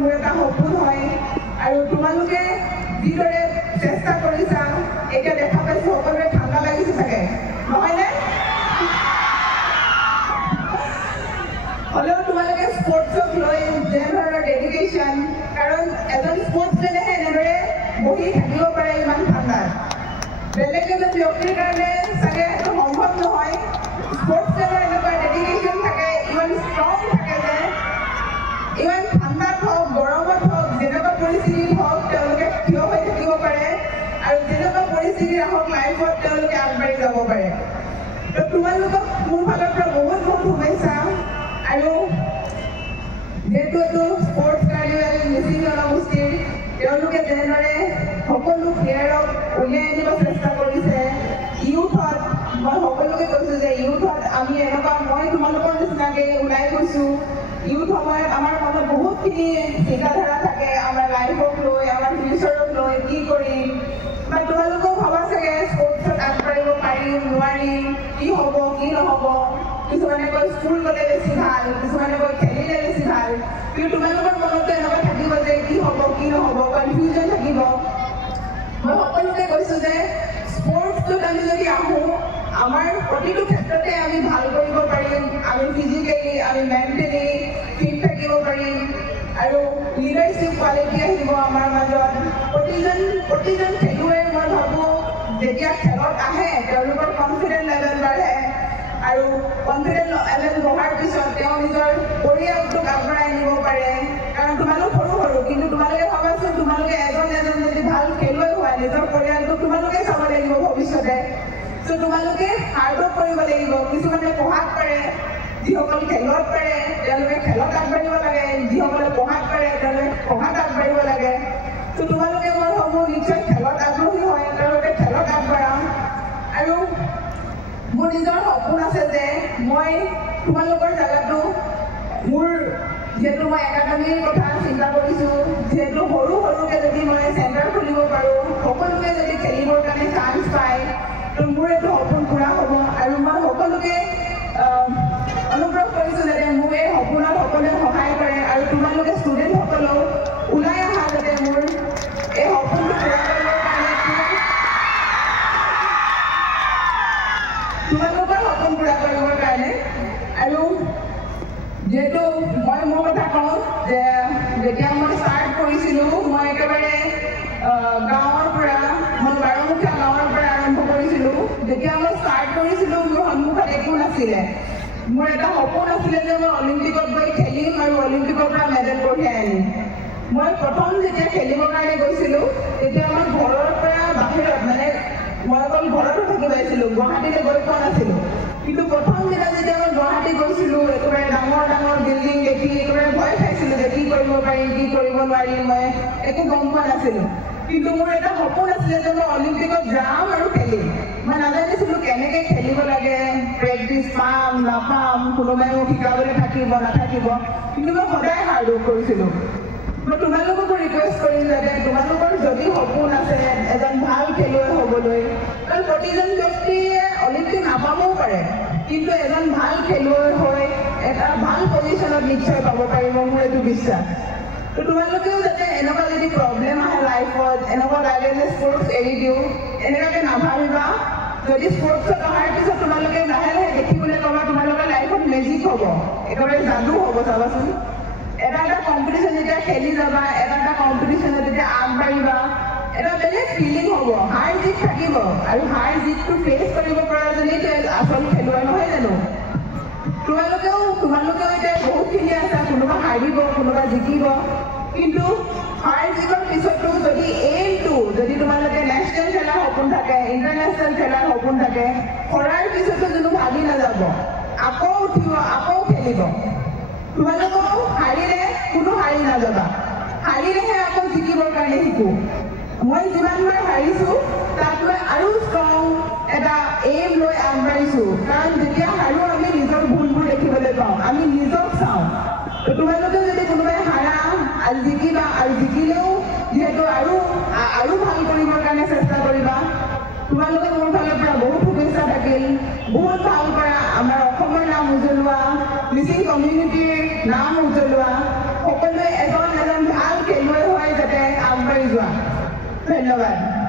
মোৰ এটা সপোন হয়। আৰু তোমালোকে যিদৰে চেষ্টা কৰিছা, এতিয়া দেখা পাইছোঁ সকলোৰে ঠাণ্ডা লাগিছে চাগে। নহয়নে? হ'লেও তোমালোকে স্পৰ্টছক লৈ যেনেধৰণৰ ডেডিকেশ্যন কাৰণ এজন স্পৰ্টছমেনেহে এনেদৰে বহি থাকিব পাৰে ইমান ঠাণ্ডাত। বেলেগ এজন ব্যক্তিৰ কাৰণে চাগে সম্ভৱ নহয়। আমি এনেকুৱা মই তোমালোকৰ নিচিনাকৈ ওলাই গৈছোঁ। ইউথ সময়ত আমাৰ মনত বহুতখিনি চিন্তাধাৰা থাকে, আমাৰ লাইফক লৈ, আমাৰ ফিউচাৰক লৈ, কি কৰিম? বা তোমালোকেও ভাবা চাগে স্পৰ্টছত আগবাঢ়িব পাৰিম, নোৱাৰিম, কি হ'ব, কি নহ'ব? কিছুমানে কয় স্কুল গ'লে বেছি ভালো, কিছুমানে কয়, খেলিলে বেছি ভালো। কিন্তু তোমালোকৰ মনতো এনেকুৱা থাকিব যে, কি হ'ব, কি নহ'ব? কনফিউজন থাকিব আমাৰ প্ৰতিটো ক্ষেত্ৰতে আমি ভাল কৰিব পাৰিম আমি ফিজিকেলি আমি মেণ্টেলি ফিট থাকিব পাৰিম আৰু লিডাৰশ্বিপ কোৱালিটি আহিব আমাৰ মাজত। প্ৰতিজন প্ৰতিজন খেলুৱৈ মই ভাবোঁ যেতিয়া খেলত আহে তেওঁলোকৰ কনফিডেণ্ট লেভেল বাঢ়ে আৰু কনফিডেণ্ট লেভেল বঢ়াৰ পিছত তেওঁ নিজৰ পৰিয়ালটোক আগবঢ়াই নিব পাৰে। কাৰণ তোমালোক সৰু সৰু কিন্তু তোমালোকে ভাবাচোন তোমালোকে এজন এজন যদি ভাল খেলুৱৈ হোৱা নিজৰ পৰিয়ালটোক তোমালোকে চাব লাগিব ভৱিষ্যতে। চ' তোমালোকে হাৰ্ডৱৰ্ক কৰিব লাগিব। কিছুমানে পঢ়াত পাৰে, যিসকল খেলত পাৰে, তেওঁলোকে খেলত আগবাঢ়িব লাগে। যিসকলে পঢ়াত পাৰে, তেওঁলোকে পঢ়াত আগবাঢ়িব লাগে। ত' তোমালোকে মই ভাবোঁ, নিশ্চয় খেলত আগ্ৰহী হয়, তেওঁলোকে খেলত আগবাঢ়া আৰু মোৰ নিজৰ সপোন আছে যে মই তোমালোকৰ জেগাটো মোৰ, যিহেতু মই একাডেমীৰ কথা চিন্তা কৰিছোঁ, যিহেতু সৰু সৰুকৈ যদি আৰু যিহেতু মই মোৰ কথা কওঁ, যে যেতিয়া মই ষ্টাৰ্ট কৰিছিলোঁ, মই একেবাৰে গাঁৱৰ পৰা, মই বাৰমুখীয়া গাঁৱৰ পৰা আৰম্ভ কৰিছিলোঁ। যেতিয়া মই ষ্টাৰ্ট কৰিছিলোঁ, মোৰ সন্মুখত একো নাছিলে। মোৰ এটা সপোন আছিলে যে মই অলিম্পিকত গৈ খেলিম আৰু অলিম্পিকৰ পৰা মেডেল কঢ়িয়াই আনিম। মই প্ৰথম যেতিয়া খেলিবৰ কাৰণে গৈছিলোঁ, তেতিয়া মই ঘৰৰ পৰা বাহিৰত মানে মই অকল ঘৰতো থাকি পাইছিলোঁ, গুৱাহাটীলৈ গৈ পোৱা নাছিলোঁ। কিন্তু প্ৰথম দিনা মই গৈছিলোঁ একেবাৰে ডাঙৰ ডাঙৰ বিল্ডিং দেখি একেবাৰে ভয় খাইছিলোঁ যে কি কৰিব পাৰিম, কি কৰিব নোৱাৰিম মই। একো গম পোৱা নাছিলোঁ। কিন্তু মোৰ এটা সপোন আছিলে যে মই অলিম্পিকত যাম আৰু খেলিম। মই নাজানিছিলোঁ কেনেকৈ খেলিব লাগে প্ৰেক্টিচ পাম, নাপাম কোনোবাই মোক শিকাবলৈ থাকিব, নাথাকিব। কিন্তু মই সদায় হাৰ্ড ৱৰ্ক কৰিছিলোঁ। মই তোমালোককো ৰিকুৱেষ্ট কৰিম যাতে তোমালোকৰ যদি সপোন আছে, এজন ভালো খেলুৱৈ হ'বলৈ। কাৰণ প্ৰতিজন কিন্তু এজন ভালো খেলুৱৈ হৈ এটা ভালো পজিশ্যনত নিশ্চয় পাব পাৰিব মোৰ এইটো বিশ্বাস। তো তোমালোকেও যাতে এনেকুৱা যদি প্ৰব্লেম আহে লাইফত এনেকুৱা লাগে যে স্পৰ্টছ এৰি দিওঁ, এনেকুৱাকৈ নাভাবিবা। যদি স্পৰ্টছত অহাৰ পিছত তোমালোকে লাহে লাহে দেখিবলৈ পাবা, তোমালোকৰ লাইফত মেজিক হ'ব। একেবাৰে যাদু হ'ব চাবাচোন। এটা এটা কম্পিটিশ্যন যেতিয়া খেলি যাবা, এটা এটা কম্পিটিশ্যনত যেতিয়া আগবাঢ়িবা এটা বেলেগ ফিলিং হ'ব। হাৰ জিত থাকিব আৰু হাৰ জিতটো ফেচ কৰিব পৰাজনেইতো আচল খেলুৱৈ নহয় জানো? তোমালোকেও তোমালোকেও এতিয়া বহুতখিনি আছা, কোনোবা হাৰিব, কোনোবা জিকিব। কিন্তু হাৰ জিকৰ পিছতো যদি এইমটো যদি তোমালোকে নেশ্যনেল খেলাৰ সপোন থাকে ইণ্টাৰনেশ্যনেল খেলাৰ সপোন থাকে হৰাৰ পিছতো যোনো ভাবি নাযাব, আকৌ উঠিব, আকৌ খেলিব। তোমালোকেও হাৰিলে কোনো হাৰি নাযাবা। হাৰিলেহে আকৌ জিকিবৰ কাৰণে শিকোঁ। মই যিমানবাৰ হাৰিছোঁ তাত মই আৰু ষ্ট্ৰং এটা এইম লৈ আগবাঢ়িছোঁ। কাৰণ যেতিয়া হাৰোঁ, আমি নিজৰ ভুলবোৰ দেখিবলৈ পাওঁ, আমি নিজক চাওঁ। তো তোমালোকে যদি কোনোবাই হাৰা জিকিবা আৰু জিকিলেও যিহেতু আৰু আৰু ভালো কৰিবৰ কাৰণে চেষ্টা কৰিবা। তোমালোকে মোৰ ফালৰ পৰা বহুত শুভেচ্ছা থাকিল। বহুত ভালো কৰা আমাৰ অসমৰ নাম উজ্বলোৱা, মিচিং কমিউনিটিৰ নাম উজ্বলোৱা। renovar.